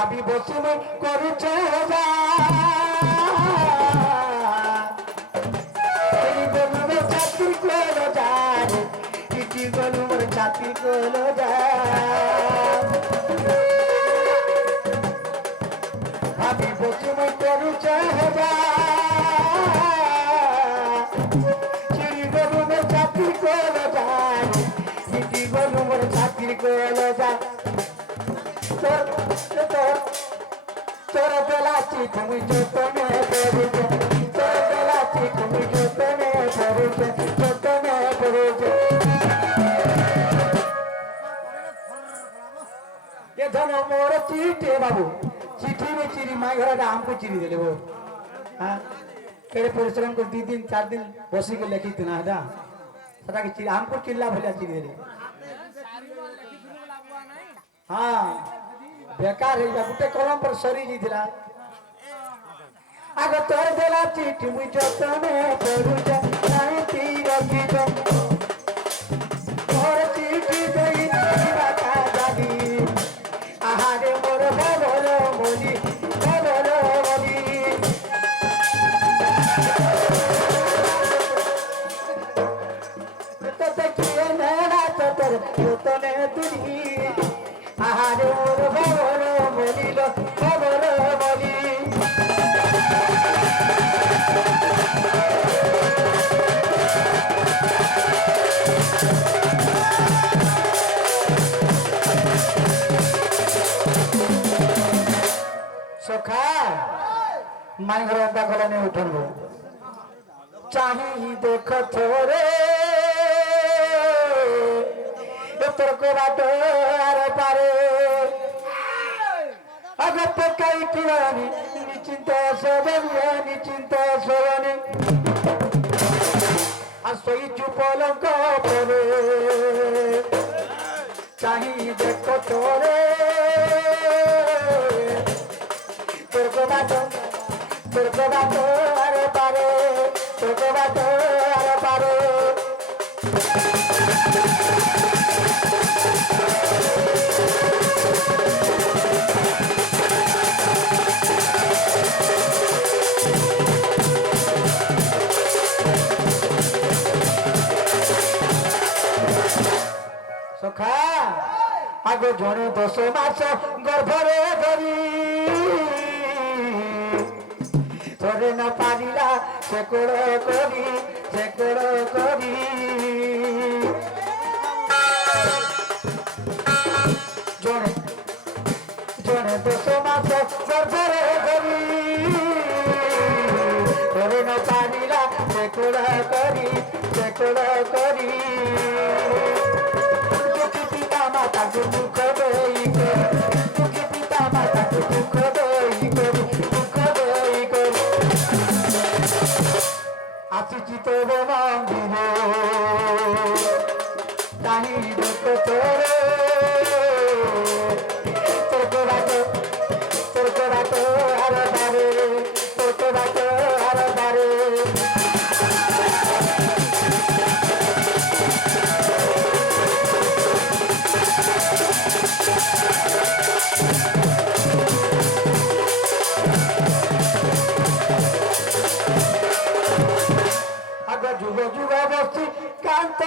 ভাবি বসি মই করুছে যা ছাতি কোলো যায় ইটি গলু মোর ছাতি কোলো যায় ভাবি বসি মই করুছে যা চিড়ি গলু মোর ছাতি কোলো যায় ইটি গলু মোর ছাতি কোলো যায় তোর বেলাচি তুমি যতনে করুছে তোর বেলাচি তুমি যতনে করুছে যতনে করুছে এ ধন মোর চিঠি বাবু চিঠি में चिरी माई घर हमको चिरी देले वो हां केरे परिश्रम को 2 दिन 4 दिन बसी के लेखी तना है सदा के चिरी हमको किल्ला भलिया चिरी देले हां बेकार है गुटे कलम पर सरी जी थिला आग तोर देला चिठी मुई जतने करू जा नाही ती रखी जो मोर चिठी देई बाता दादी आहारे मोर बोलो बोली बोलो बोली तो देखिए मेरा तो तोर जतने तुरी आहारे मोर बोलो बोली लो बोलो बोली सखा माई घर अंदा गला ने उठनबो चाही देख थोरे तोर को बाटो आरे पारे अगे पकाई पिरानी निचिंता सोवनी आ सोई चुपलंक परे चाही देख तोरे तोर को बाटो आरे पारे तोर को बाटो आरे पारे सखा आगो जने 10 मास गर्भरे धरी थोड़े न पारिला से कोड़ो करी जने 10 मास गर्भरे धरी थोड़े न पारिला से कोड़ो करी माता को दुख देई दुखी पिता माता को दुख देई आसी तो मंदिरे ताही दुख तोरे तोर को बाटो हर बारे तोर को बाटो हर बारे जुग जुग बसी कांत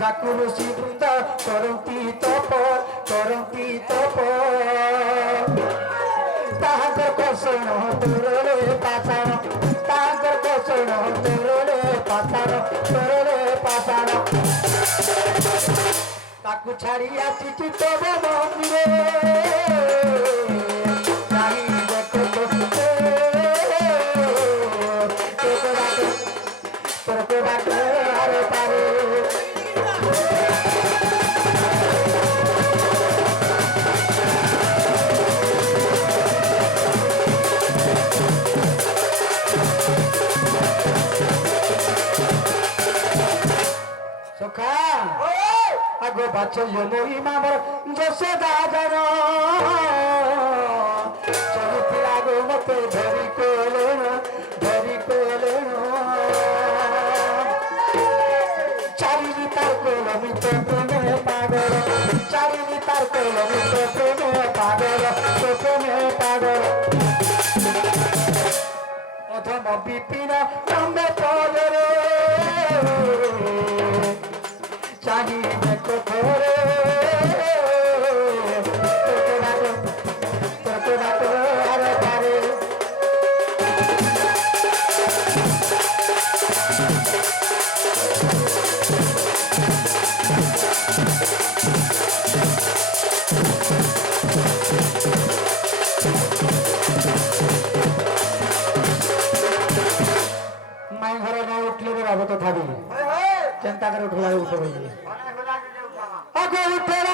जाकु ऋषि वृंद करती तप ताहाकर कषण तोरले पाषाण ताहाकर कषण तोरले पाषाण ताकु छाड़ी आसी तब मंदिरे आगो बाचल्य महिमा मोर यशोदा जन चलुथिला गो मते धरी कोलेन चारिनी तार कोलमी तो प्रेमे पागल चारिनी পাগল প্রথমে পাগল প্রথম বিপিন নামে পদরে চাহি দেখো ঘরে তোকে ডাকো আরে পারে মাই ঘরে না উঠলে রে বাবু তো থাকি চিন্তা করে উঠলা উঠে আগে উঠে